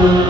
Thank you.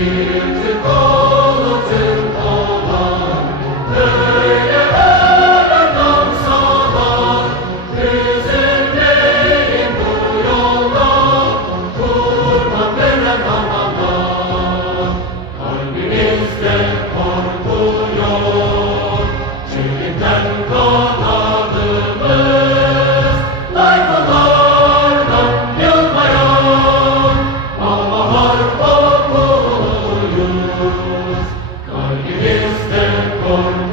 Thank you. Orgelisten kom